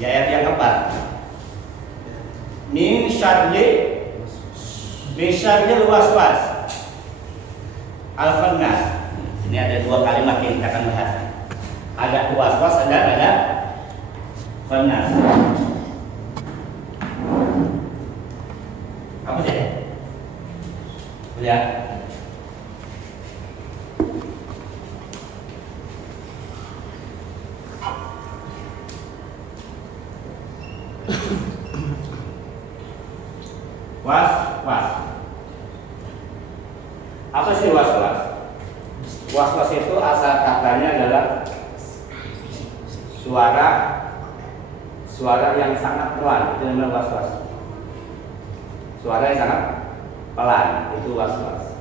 Di ayat yang keempat. Min syarri waswas al-khannas. Ini ada dua kalimat yang kita akan bahas. Ada waswas, ada khannas. Apa sih? Lihat. Was-was. Apa sih was-was? Was-was itu asal katanya adalah suara yang sangat pelan, itu namanya was-was. Suara yang sangat pelan, itu was-was.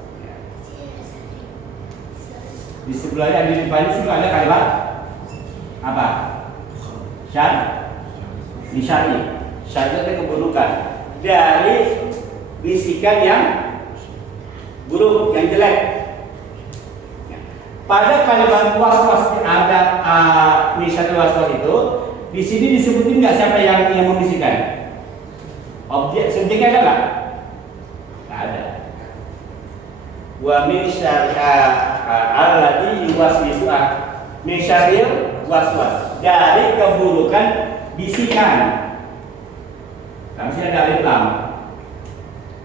Di sebelahnya, di depannya situ ada kalimat apa? Syari itu keburukan dari bisikan yang buruk, yang jelek. Pada kalimat was-was ada misalnya was-was itu, di sini disebutin nggak siapa yang membisikkan? Objek subjeknya ada nggak? Nggak ada. Wa min syarri alladzi yuwaswisu min syarril waswas, dari keburukan bisikan. Kami sini ada alif lam.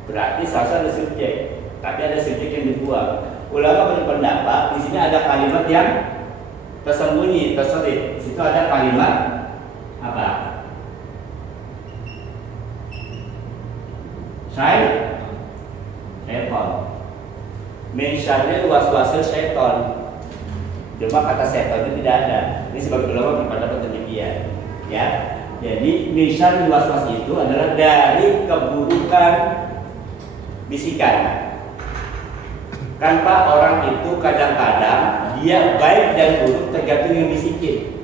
Berarti salah ada subjek, tapi ada subjek yang dibuang. Ulama berpendapat di sini ada kalimat yang tersembunyi, terselip. Di situ ada kalimat apa? Syaitan. Min syarril waswasil syaitan. Cuma kata syaitan itu tidak ada. Ini sebagai ulama berpendapat demikian. Ya. Jadi min syarril waswas itu adalah dari keburukan bisikan. Kan Pak, orang itu kadang-kadang dia baik dan buruk tergantung yang bisikin.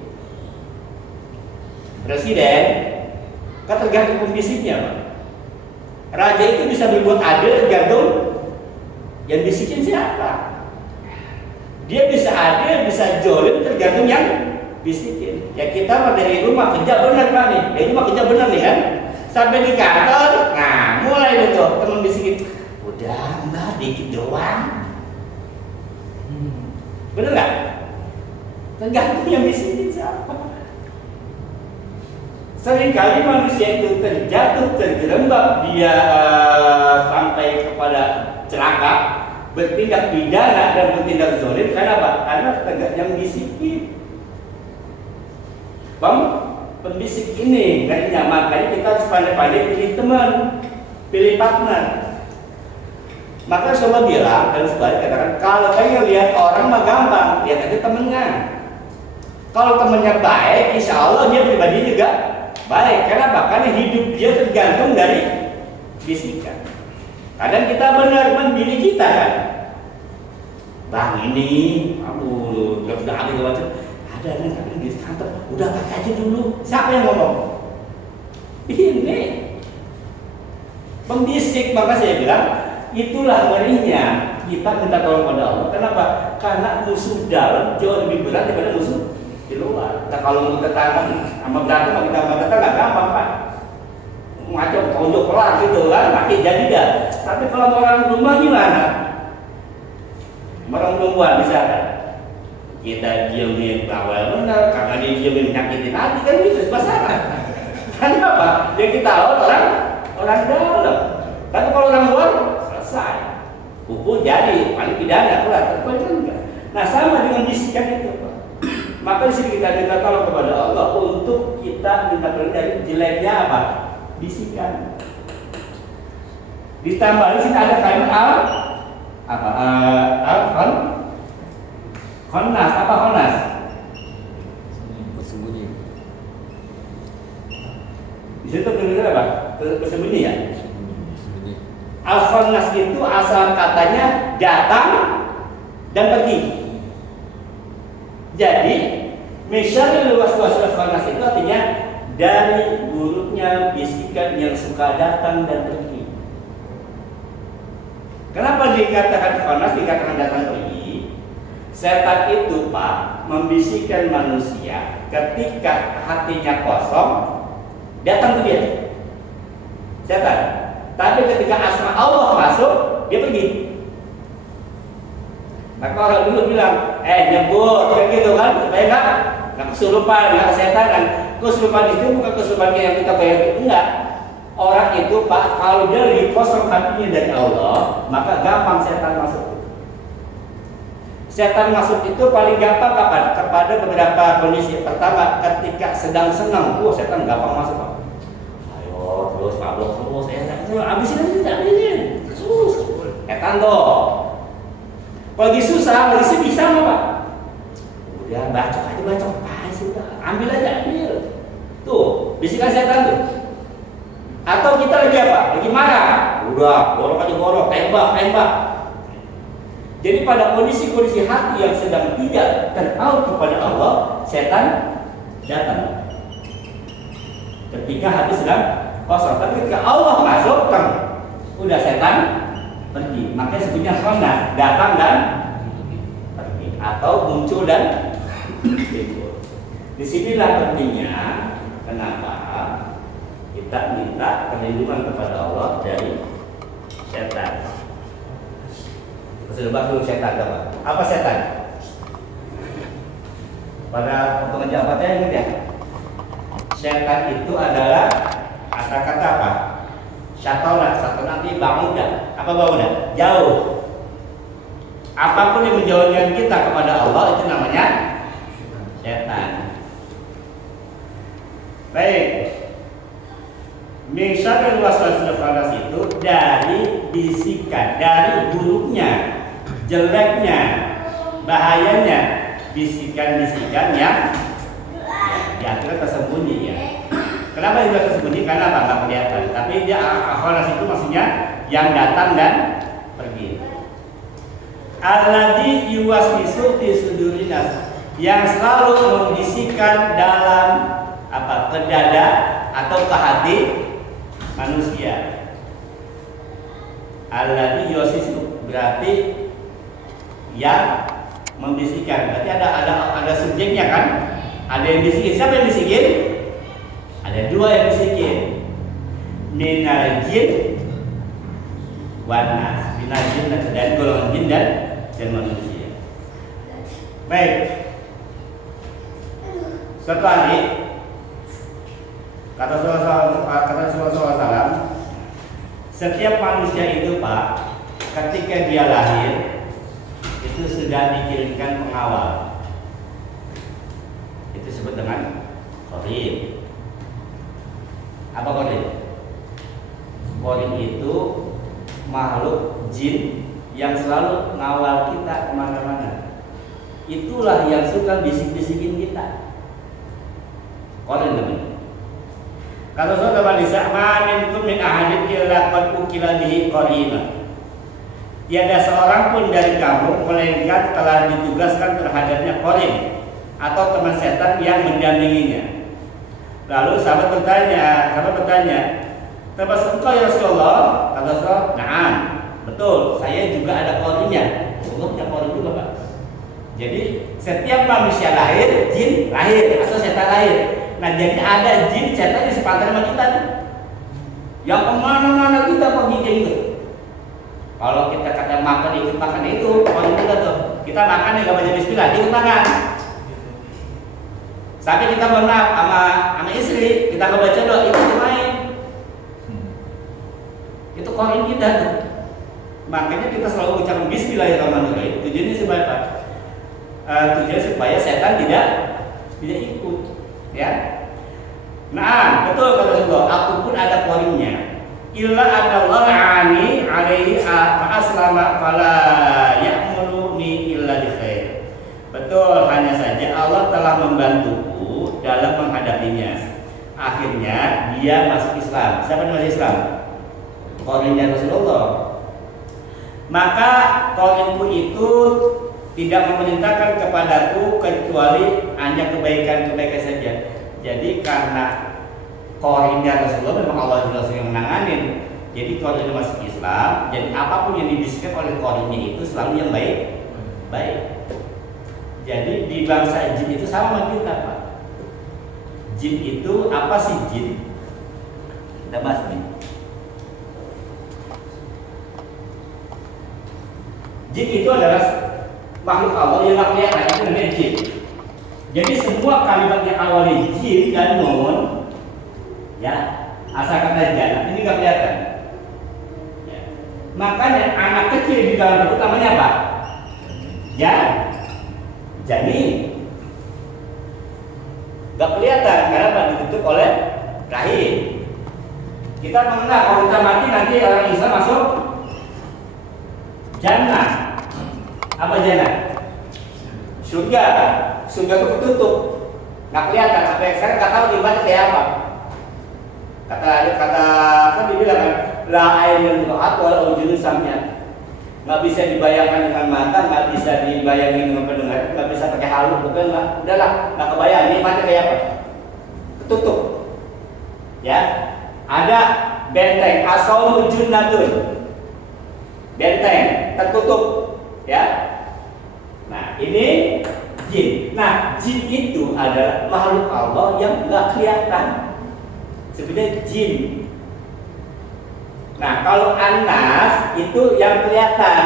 Presiden kan tergantung pembisiknya, Pak. Raja itu bisa berbuat adil tergantung yang bisikin siapa. Dia bisa adil, bisa jolim tergantung yang bisikin. Ya kita mah dari rumah kerja benar Pak nih, dari rumah kerja benar nih kan. Sampai di kantor, nah mulai itu teman bisikin, udah mbak dikit doang. Bener nggak? Tergantung yang bisikin siapa. Seringkali manusia itu terjatuh, terjerembab, dia sampai kepada celaka, bertindak pidana dan bertindak zalim. Karena apa? Karena tegak yang bisikin. Pembisik ini nggak nyaman, makanya kita harus pandai-pandai pilih teman, pilih partner. Maka Rasulullah bilang dan sebaliknya katakan, kalau pengen lihat orang mah gampang, lihat aja temennya. Kalau temennya baik, insya Allah dia pribadi juga baik. Kenapa? Karena hidup dia tergantung dari bisikan. Kadang kita benar memilih kita kan. Bang ini, kamu udah ada macam. Ada nih tapi di kantor, udah pakai aja dulu. Siapa yang ngomong? Ini pembisik. Maka saya bilang itulah ngerinya kita minta tolong pada Allah. Kenapa? Karena musuh dalam jauh lebih berat daripada musuh di luar. Nah kalau mau tetangga sama berantem kita sama tetangga gampang Pak. Ngacau tonjok kelar gitu kan, mati jadi dah. Tapi kalau orang rumah gimana? Orang perempuan misalkan kita diemin bawel benar, karena dia diemin nyakitin hati kan bisa masalah. Kenapa? Ya kita orang dalam. Tapi kalau orang luar selesai, hukum jadi paling pidana kelar. Tapi kan enggak. Nah sama dengan bisikan itu, Pak. Maka di sini kita minta tolong kepada Allah untuk kita minta tolong dari jeleknya apa? Bisikan. Ditambah di sini ada kalimat khannas. Apa khannas? Bersembunyi. Di situ kira-kira apa? Bersembunyi ya? Bersembunyi. Al-khannas itu asal katanya datang dan pergi. Jadi, misalnya waswas khannas itu artinya dari buruknya bisikan yang suka datang dan pergi. Kenapa dikatakan khannas, dikatakan datang pergi? Setan itu Pak membisikkan manusia ketika hatinya kosong, datang ke dia, setan. Tapi ketika asma Allah masuk, dia pergi. Maka orang dulu bilang, nyebut kayak gitu kan, supaya nggak kesurupan, nggak setan. Kesurupan itu bukan kesurupan yang kita bayangin, enggak. Orang itu Pak, kalau dia lebih kosong hatinya dari Allah, maka gampang setan masuk. Setan masuk itu paling gampang kapan? Kepada beberapa kondisi. Pertama, ketika sedang senang, setan gampang masuk Pak. Ayo terus mabuk terus, habisin, terus. Setan tuh. Lagi susah, lagi sedih sama Pak. Udah bacok aja, sudah ambil aja, ambil. Tuh, bisikan setan tuh. Atau kita lagi apa? Lagi marah. Udah, borok aja borok, tembak. Jadi pada kondisi-kondisi hati yang sedang tidak terpaut kepada Allah, setan datang. Ketika hati sedang kosong, tapi ketika Allah masuk, udah setan pergi. Makanya sebutnya khana, datang dan pergi, atau muncul dan timbul. Disinilah pentingnya kenapa kita minta perlindungan kepada Allah dari setan. Sudah bahas dulu setan apa setan? Pada potongan jawabannya ingat ya. Setan itu adalah asal kata apa? Syatona nanti bangun dah. Apa bangun dah? Jauh. Apapun yang menjauhkan kita kepada Allah itu namanya setan. Baik. Min syarril waswasil khannas itu dari bisikan, dari buruknya, jeleknya, bahayanya bisikan-bisikan yang di akhirnya tersembunyi ya. Kenapa juga tersembunyi? Karena apa? Nggak kelihatan. Tapi dia khannas itu maksudnya yang datang dan pergi. Alladzi yuwaswisu fi sudurin nas, yang selalu membisikkan dalam ke dada atau ke hati manusia. Alladzi yuwaswisu berarti yang membisikkan. Berarti ada subjeknya kan? Ada yang bisikin. Siapa yang bisikin? Ada dua yang bisikin. Minal jin wan nas. Minal jin dan golongan jin dan manusia. Baik. Suatu hari kata Rasulullah SAW, setiap manusia itu Pak, ketika dia lahir itu sudah dikirimkan pengawal. Itu disebut dengan qarin. Apa qarin? Qarin itu makhluk jin yang selalu ngawal kita kemana-mana. Itulah yang suka bisik-bisikin kita. Qarin namanya. Kalau saudara bisa minkum min ahadin illa qad ukila bihi qarina. Tiada seorang pun dari kamu melainkan telah ditugaskan terhadapnya qarin atau teman setan yang mendampinginya. Lalu sahabat bertanya, "Termasuk engkau ya Rasulullah?" Kata Rasulullah, "Na'am." Betul, saya juga ada qarinnya. Rasulullah punya qarin juga, Pak. Jadi setiap manusia lahir, jin lahir atau setan lahir. Nah, jadi ada jin setan di sepantaran sama kita nih. Yang kemana-mana kita pergi kayak gitu. Kalau kita kata makan ikut makan itu, kalau kita tuh kita makan nggak baca bismillah, ikut makan. Sampai kita berenang sama istri, kita nggak baca doa, itu main. Itu korin kita tuh. Makanya kita selalu ucapkan bismillahirrahmanirrahim. Tujuannya supaya apa? Tujuannya supaya setan tidak ikut. Ya, nah betul kata Rasulullah. Aku pun ada korinnya. Illa anallah ani alaihi fa'aslama fala ya'muruni illa bi khair. Betul, hanya saja Allah telah membantuku dalam menghadapinya. Akhirnya dia masuk Islam. Siapa yang masuk Islam? Korinnya Rasulullah. Maka korinku itu tidak memerintahkan kepadaku kecuali hanya kebaikan-kebaikan saja. Jadi karena korinnya Rasulullah memang Allah Rasul yang menanganin. Jadi kalau dia masuk Islam, jadi apapun yang dibisikkan oleh korinnya itu selalu yang baik. Jadi di bangsa jin itu sama sama kita, Pak. Jin itu apa sih jin? Kita bahas nih. Jin itu adalah makhluk Allah yang nggak kelihatan, itu namanya jin. Jadi semua kalimat yang awalnya jin dan nun, ya asal kata jan ini nggak kelihatan. Ya. Makanya anak kecil di dalam perut namanya apa? Janin. Nggak kelihatan karena apa? Ditutup oleh rahim. Kita mengenal kalau kita mati nanti orang Islam masuk jannah. Apa jannah? Surga. Surga itu ketutup, nggak kelihatan. Apa yang sekarang nggak tahu di mana kayak apa. Kata kan dibilang kan, la ainul ra'at wal ujunu sam'iyat. Nggak bisa dibayangkan dengan mata, nggak bisa dibayangin dengan pendengaran, nggak bisa pakai halu, bukan nggak. Udahlah, nggak kebayang. Ini mata kayak apa? Ketutup. Ya, ada benteng asal junnatun. Benteng tertutup, ya. Nah, ini jin. Nah, jin itu adalah makhluk Allah yang nggak kelihatan. Sebenarnya jin. Nah, kalau anas itu yang kelihatan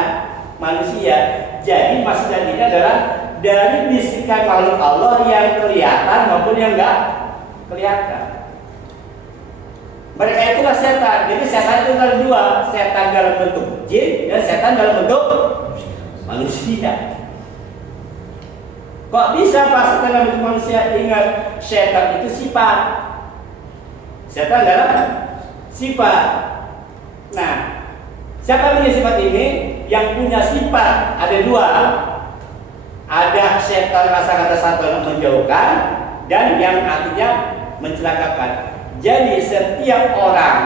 manusia. Jadi maksudnya ini adalah dari bisikan makhluk Allah yang kelihatan maupun yang nggak kelihatan. Mereka itulah setan. Jadi setan itu ada dua, setan dalam bentuk jin dan setan dalam bentuk manusia. Kok bisa pas dalam bentuk manusia? Ingat, setan itu sifat. Setan adalah sifat. Nah, siapa punya sifat ini? Yang punya sifat ada dua. Ada setan rasa kata satu yang menjauhkan dan yang artinya mencelakakan. Jadi setiap orang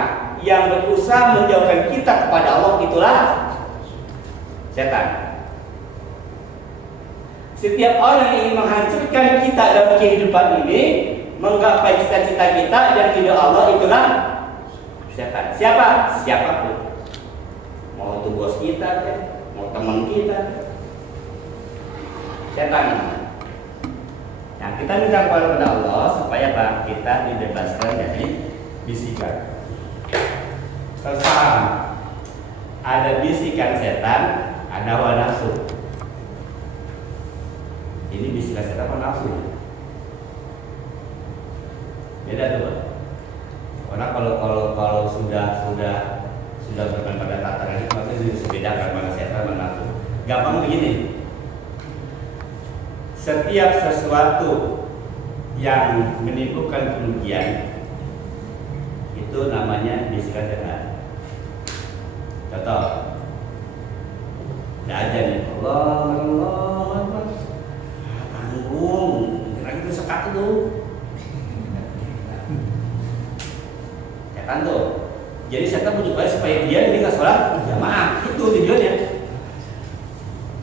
yang berusaha menjauhkan kita kepada Allah itulah setan. Setiap orang yang ingin menghancurkan kita dalam kehidupan ini, menggapai cita-cita kita dan tidak Allah itulah setan. Siapa? Siapapun. Mau itu bos kita, mau teman kita, setan. Nah, kita minta kepada Allah supaya apa? Kita dibebaskan dari bisikan. Terpaham? Ada bisikan setan, ada hawa nafsu. Ini bisikan setan apa nafsu? Beda tuh. Karena kalau sudah bermain pada tataran itu maksudnya bisa bedakan mana setan mana nafsu. Gampang begini. Setiap sesuatu yang menimbulkan kerugian itu namanya bisikan setan. Contoh, ada aja nih, Allah, tanggung, kira itu sekat itu. Setan tuh. Jadi setan menyukai supaya dia ini nggak sholat jamaah, itu tujuannya.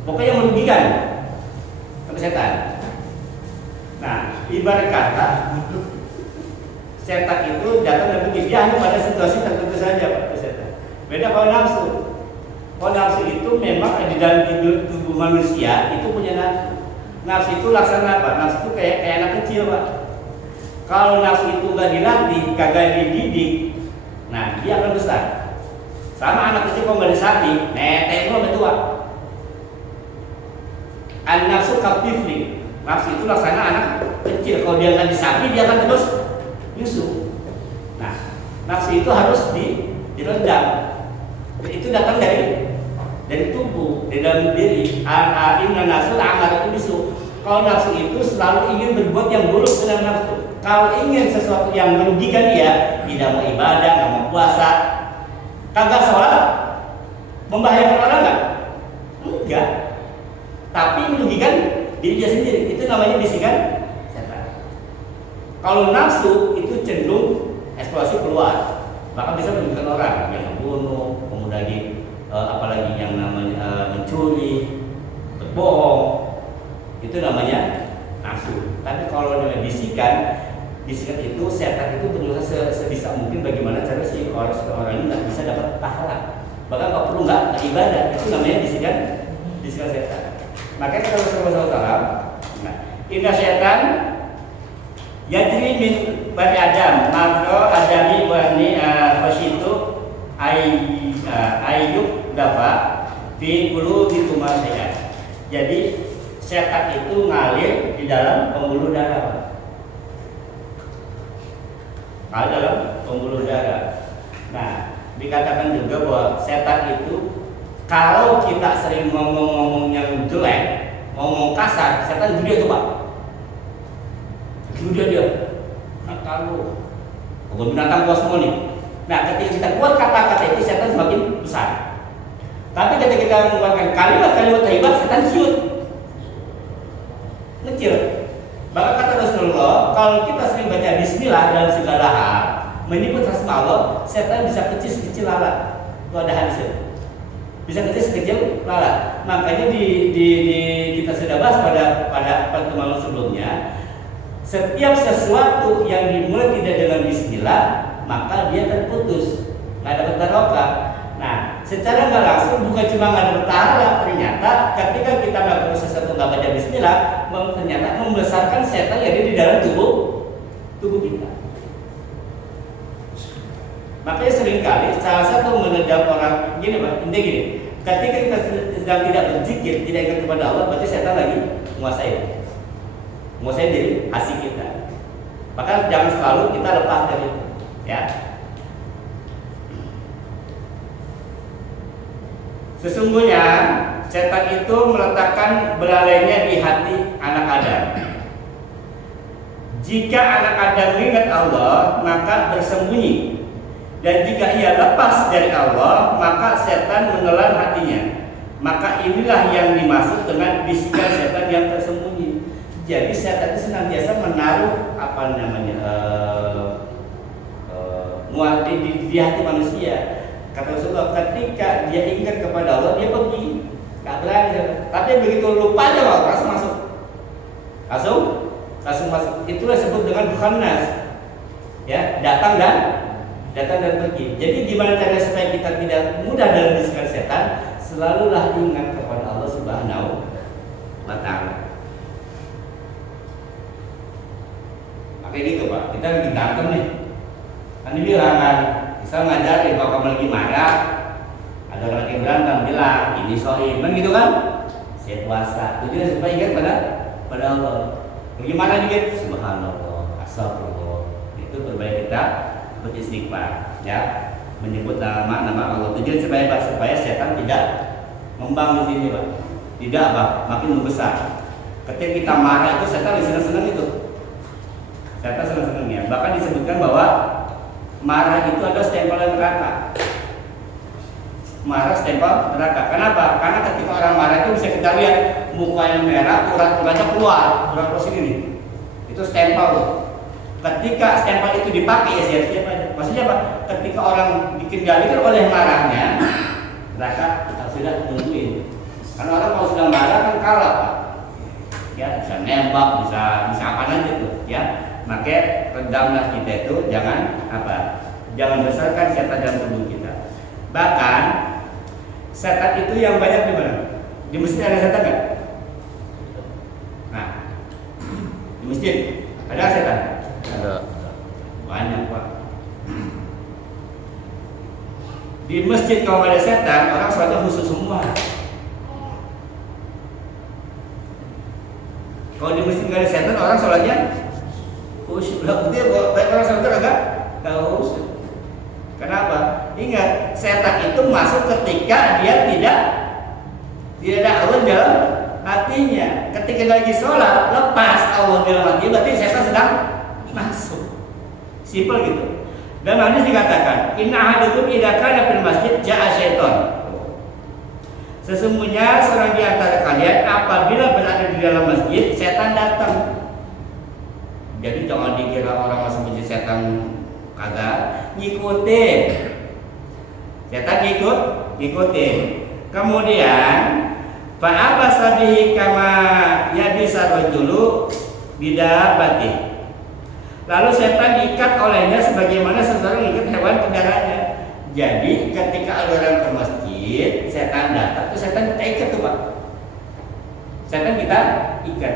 Pokoknya yang merugikan. Setan. Nah, ibarat kata setan itu datang dan pergi, dia hanya pada situasi tertentu saja, Pak setan. Beda kalau nafsu. Kalau nafsu itu memang di dalam tubuh manusia itu punya nafsu. Nafsu itu laksana apa? Nafsu itu kayak anak kecil, Pak. Kalau nafsu itu nggak dilatih, kagak dididik, nah dia akan besar. Sama anak kecil kalau nggak disati, netek lo betua. An-nafsu kaptifli. Nafsu itu laksana anak kecil. Kalau dia nggak disapi, dia akan terus nyusu. Nah, nafsu itu harus diredam. Itu datang dari tubuh, dari dalam diri. Inna nafsu la'amaratu bisu. Kalau nafsu itu selalu ingin berbuat yang buruk dengan nafsu. Kalau ingin sesuatu yang merugikan dia, tidak mau ibadah, nggak mau puasa, kagak sholat, membahayakan orang nggak? Enggak. Tapi merugikan diri dia sendiri. Itu namanya bisikan setan. Kalau nafsu itu cenderung eksplosif keluar, maka bisa merugikan orang yang membunuh, kemudian apalagi yang namanya mencuri, berbohong. Itu namanya nafsu. Tapi kalau namanya bisikan itu setan itu berusaha sebisa mungkin bagaimana cara si orang ini nggak bisa dapat pahala. Bahkan nggak perlu nggak ibadah. Itu namanya bisikan setan. Makanya kalau Rasulullah SAW, inna setan yajri min Bani Adam, makro adami wani khosyitu ayyub dafa fi qulubi tumasya. Jadi setan itu ngalir di dalam pembuluh darah. Ngalir dalam pembuluh darah. Nah, dikatakan juga bahwa setan itu kalau kita sering ngomong-ngomong yang jelek, ngomong kasar, setan juga tuh Pak. Juga dia. Kalau binatang buas semua nih. Nah, ketika kita buat kata-kata itu setan semakin besar. Tapi ketika kita mengeluarkan kalimat-kalimat thayyibah, setan ciut. Kecil. Bahkan kata Rasulullah, kalau kita sering baca bismillah dalam segala hal, menyebut asma Allah, setan bisa kecil sekecil lalat. Itu ada hadisnya. Bisa kecil sekecil lalat. Makanya kita sudah bahas pada pertemuan sebelumnya, setiap sesuatu yang dimulai tidak dengan bismillah, maka dia terputus, nggak dapat barokah. Nah, secara nggak langsung bukan cuma nggak dapat pahala, ternyata ketika kita melakukan sesuatu nggak baca bismillah, ternyata membesarkan setan yang ada di dalam tubuh kita. Makanya seringkali salah satu menedam orang gini Pak, intinya gini, ketika kita sedang tidak berzikir, tidak ingat kepada Allah, berarti setan lagi menguasai diri hati kita. Maka jangan selalu kita lepas dari itu, ya. Sesungguhnya setan itu meletakkan belalainya di hati anak Adam. Jika anak Adam mengingat Allah, maka bersembunyi. Dan jika ia lepas dari Allah, maka setan menelan hatinya. Maka inilah yang dimaksud dengan bisikan setan yang tersembunyi. Jadi setan itu senantiasa menaruh muat di hati manusia. Kata Rasulullah, ketika dia ingat kepada Allah, dia pergi, nggak berani. Tapi begitu lupa aja langsung masuk, langsung masuk. Itulah disebut dengan khannas, ya, datang dan pergi. Jadi gimana caranya supaya kita tidak mudah dalam bisikan setan? Selalulah ingat kepada Allah Subhanahu wa Ta'ala. Makanya gitu Pak, kita lagi berantem nih. Kan dibilang bisa ngajarin kalau kamu lagi marah, ada orang yang berantem bilang ini sohim, kan gitu kan? Saya puasa. Itu juga supaya ingat pada Allah. Bagaimana dikit? Subhanallah, astagfirullah. Itu berbaik kita beristighfar, ya, menyebut nama Allah. Tujuan supaya setan tidak membangun di sini, Pak. Tidak apa, makin membesar. Ketika kita marah itu setan senang-senang itu. Setan senang-senangnya. Bahkan disebutkan bahwa marah itu ada stempel neraka. Marah stempel neraka. Kenapa? Karena ketika orang marah itu bisa kita lihat mukanya merah, urat-uratnya keluar, urat sini nih. Itu stempel. Ketika stempel itu dipakai ya siap-siap aja. Maksudnya apa? Ketika orang dikendalikan oleh marahnya, neraka sudah nungguin. Karena orang kalau sudah marah kan kalah, Pak. Ya, bisa nembak, bisa apa aja tuh, ya. Maka redamlah kita itu, jangan besarkan setan dalam tubuh kita. Bahkan setan itu yang banyak di mana? Di masjid ada setan nggak? Nah, di masjid ada setan? Ada. Banyak Pak. Di masjid kalau ada setan, orang sholatnya khusyuk semua. Kalau di masjid nggak ada setan, orang sholatnya khusyuk. Lah bukti baik orang sholat agak nggak khusyuk. Kenapa? Ingat, setan itu masuk ketika dia tidak ada Allah dalam hatinya. Ketika lagi sholat, lepas Allah dalam hati, berarti setan sedang masuk. Simpel gitu. Dan hadis dikatakan, inna ahadukum idza kana fil masjid ja'a syaiton. Sesungguhnya seorang di antara kalian apabila berada di dalam masjid, setan datang. Jadi jangan dikira orang masuk masjid setan kagak, ngikutin. Setan ngikutin. Kemudian fa'aba sabihi kama yabisa rajulu bidabati. Lalu setan ikat olehnya sebagaimana seseorang ikat hewan kendaraannya. Jadi ketika ada orang ke masjid, setan datang, itu setan kita ikat tuh Pak. Setan kita ikat.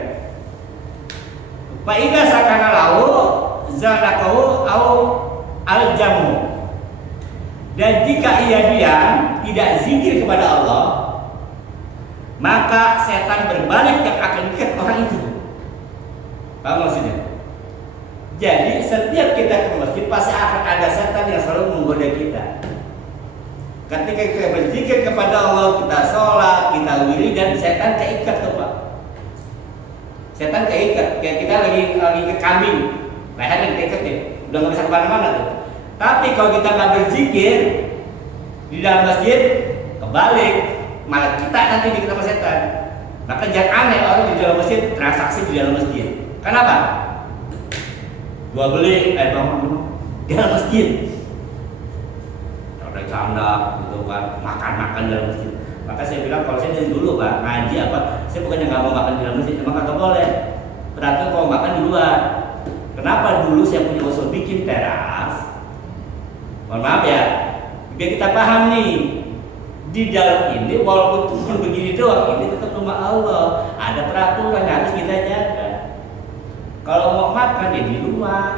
Fa'idha sakana lahu zalakahu au aljamu. Dan jika ia diam tidak zikir kepada Allah, maka setan berbalik yang akan mengikat orang itu. Paham maksudnya? Jadi setiap kita ke masjid pasti akan ada setan yang selalu menggoda kita. Ketika kita berzikir kepada Allah, kita sholat, kita wiridan, setan keikat tuh Pak. Setan keikat, kayak kita lagi ke kambing, lehernya keikat ya, udah nggak bisa kemana-mana tuh. Tapi kalau kita nggak berzikir di dalam masjid, kebalik, malah kita nanti dikit sama setan. Maka jangan aneh orang di dalam masjid transaksi di dalam masjid. Kenapa? Gua beli, bangun di dalam masjid. Ada canda, gitu kan, makan dalam masjid. Maka saya bilang kalau saya dari dulu Pak ngaji apa, saya bukannya nggak mau makan di dalam masjid, emang kagak boleh. Berarti kalau makan di luar. Kenapa dulu saya punya usul bikin teras? Mohon maaf ya, biar kita paham nih. Di dalam ini walaupun cuma begini doang, ini tetap rumah Allah. Ada peraturan yang harus kita jaga. Kalau mau makan ya di luar.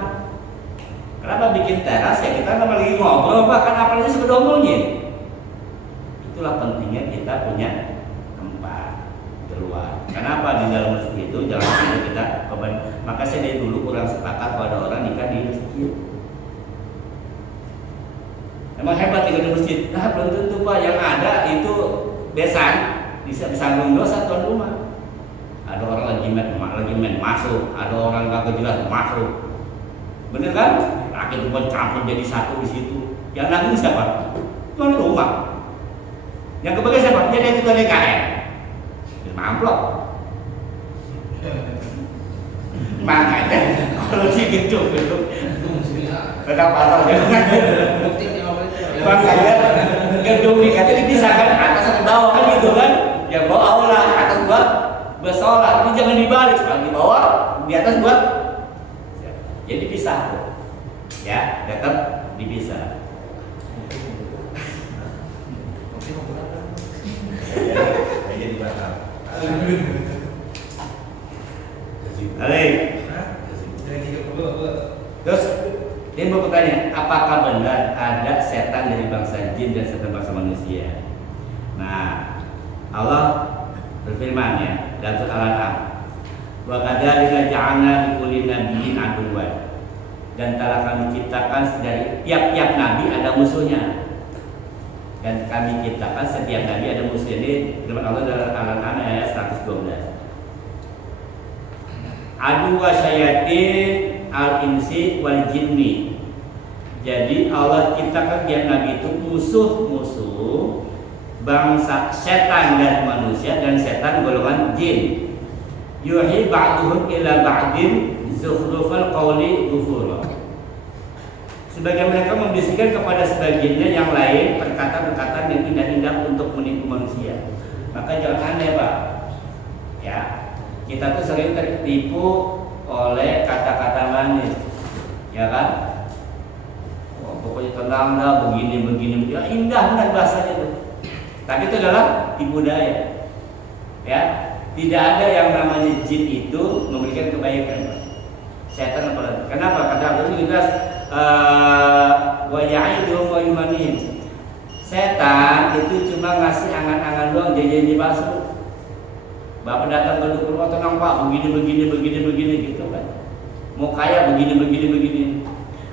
Kenapa bikin teras ya? Kita kan lagi ngobrol, bahkan apalagi sekedar ngomongin. Itulah pentingnya kita punya tempat di luar. Kenapa di dalam masjid itu jangan sampai kita beban. Maka saya dari dulu kurang sepakat kalau ada orang nikah di masjid. Emang hebat tinggal di masjid. Nah belum tentu Pak, yang ada itu besan bisa disanggung dosa tuan rumah. Ada orang lagi main masuk, ada orang gak jelas masuk. Bener kan? Laki perempuan campur jadi satu di situ. Yang nanggung siapa? Tuan rumah. Yang kebagian siapa? Dia yang ketua DKM. Dia amplop. Makanya kalau di gedung tetap pasal jangan. Makanya gedung dikatanya dipisahkan atas ke bawah kan gitu kan? Yang bawah aula, atas buat bersolat. Ini jangan dibalik, di bawah, di atas buat. Jadi pisah, ya tetap dipisah. Jadi batal. Balik. Terus dia mau bertanya, apakah benar ada setan dari bangsa jin dan setan bangsa manusia? Nah, Allah berfirman ya dalam surat Al-An'am, wa kadzalika ja'alna likulli nabiyyin aduwwan, dan telah kami ciptakan dari tiap-tiap nabi ada musuhnya. Dan kami ciptakan setiap nabi ada musuhnya. Ini firman Allah dalam Al-An'am ayat 112. Adu wa syayatin al-insi wal jinni. Jadi Allah ciptakan tiap nabi itu musuh-musuh bangsa setan dan manusia dan setan golongan jin. Yuhi ba'duhum ila ba'din zukhrufal qawli ghufura. Sebagian mereka membisikkan kepada sebagiannya yang lain perkataan-perkataan yang indah-indah untuk menipu manusia. Maka jangan aneh Pak. Ya, kita tuh sering tertipu oleh kata-kata manis, ya kan? Oh, pokoknya tenang dah, begini, ya indah kan bahasanya tuh. Tapi itu adalah tipu daya. Ya, tidak ada yang namanya jin itu memberikan kebaikan. Setan apa? Kenapa? Kata Allah itu jelas wa ya'iduhum wa yumanihim. Setan itu cuma ngasih angan-angan doang, janji-janji palsu. Bapak datang ke dukun, oh tenang Pak, begini gitu kan. Mau kaya begini.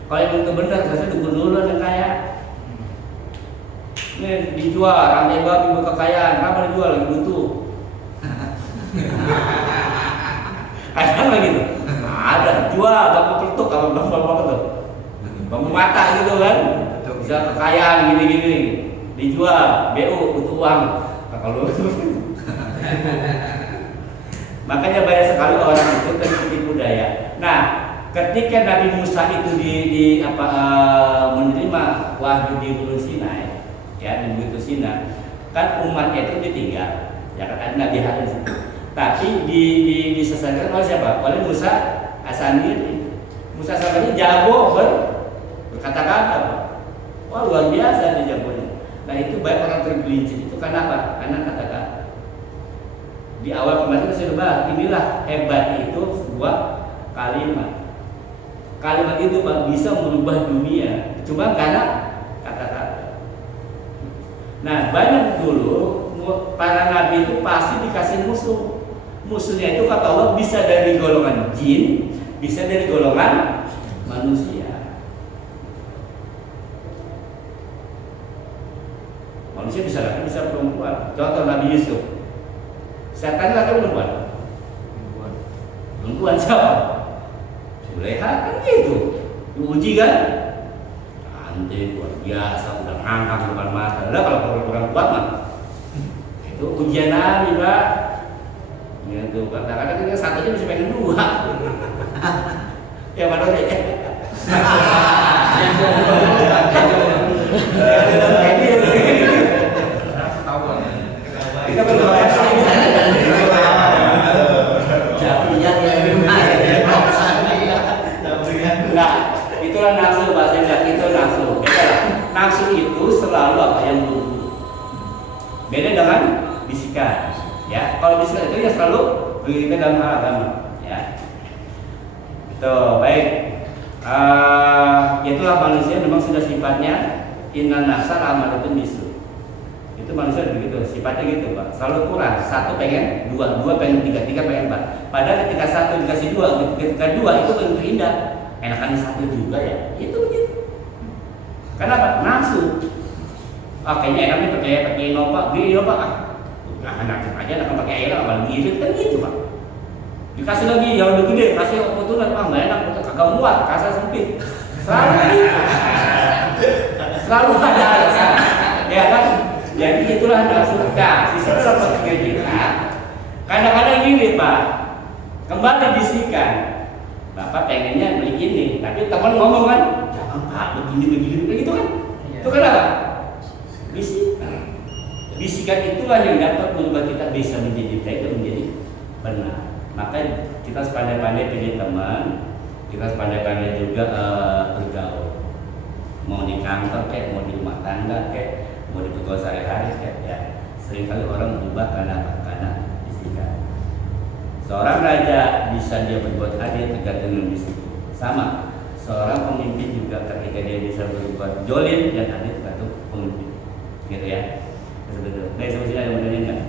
Kalau yang itu benar, saya dukun dulu yang kaya. Ini dijual, rantai babi kekayaan, kenapa dijual lagi butuh? Ada lagi tuh, ada jual bambu peletuk apa bambu tuh, bambu mata gitu kan, bisa kekayaan gini dijual, BU butuh uang, kalau makanya banyak sekali orang itu tertipu daya. Nah, ketika Nabi Musa itu menerima wahyu di Gunung Sinai, ya di Bukit Sinai, kan umatnya itu ditinggal, ya kan ada Nabi Harun. Tapi disesatkan oleh siapa? Oleh Musa sendiri. Musa sendiri jago berkata-kata. Wah luar biasa dia jagonya. Nah itu banyak orang tergelincir itu karena apa? Karena kata-kata. Di awal kemarin kita sudah bahas, inilah hebat itu sebuah kalimat. kalimat itu Pak bisa merubah dunia cuma karena kata-kata. Nah banyak dulu para nabi itu pasti dikasih musuh. Musuhnya itu kata Allah bisa dari golongan jin, bisa dari golongan manusia. Manusia bisa laki, bisa perempuan. Contoh Nabi Yusuf. Setan laki perempuan? Perempuan siapa? Zuleha kan gitu. Diuji kan? Cantik, luar biasa, udah ngangkat depan mata. Lah kalau orang kuat mah itu ujian Nabi Pak. Ya tuh kadang-kadang kita satunya bisa pengen dua. Ya mana deh? Kita berdoa nah, itulah nafsu bahasa Inggris itu nafsu. Nafsu itu selalu apa yang buruk. Beda dengan bisikan. Ya, kalau bisikan itu ya selalu begitu dalam hal agama. Ya, itu baik. Itulah manusia memang sudah sifatnya inna nafsa amaratun bisu. Itu manusia begitu, sifatnya gitu Pak. Selalu kurang, satu pengen dua, dua pengen tiga, tiga pengen empat. Padahal ketika satu dikasih dua, ketika dua itu tentu indah. Enakan satu juga ya, itu begitu. Kenapa? Nafsu. Kayaknya enaknya pakai Innova, beli Innova nah enak aja, enak pakai air apa lagi kan gitu Pak. Dikasih lagi yang lebih gede, kasih kebetulan Pak nggak enak, kagak muat, kasar sempit. Selalu ada alasan, ya kan? Jadi itulah nafsu. Nah, sisi seperti kita. Kadang-kadang gini Pak, kembali bisikan. Bapak pengennya beli ini, tapi teman ngomong kan, jangan Pak, begini, begitu kan? Itu kan apa? Bisikan. Bisikan itulah yang dapat membuat kita bisa menjadi baik dan menjadi benar. Maka kita sepandai-pandai pilih teman, kita sepandai-pandai juga bergaul. Mau di kantor kayak, mau di rumah tangga kayak, mau di pegawai sehari-hari kayak, ya seringkali orang berubah karena bisikan. Seorang raja bisa dia berbuat adil tergantung dengan bisikan. Sama, seorang pemimpin juga ketika dia bisa berbuat jolim dan adil tergantung pemimpin. Gitu ya. Betul. Nah, sampai sini ada yang mau nanya nggak?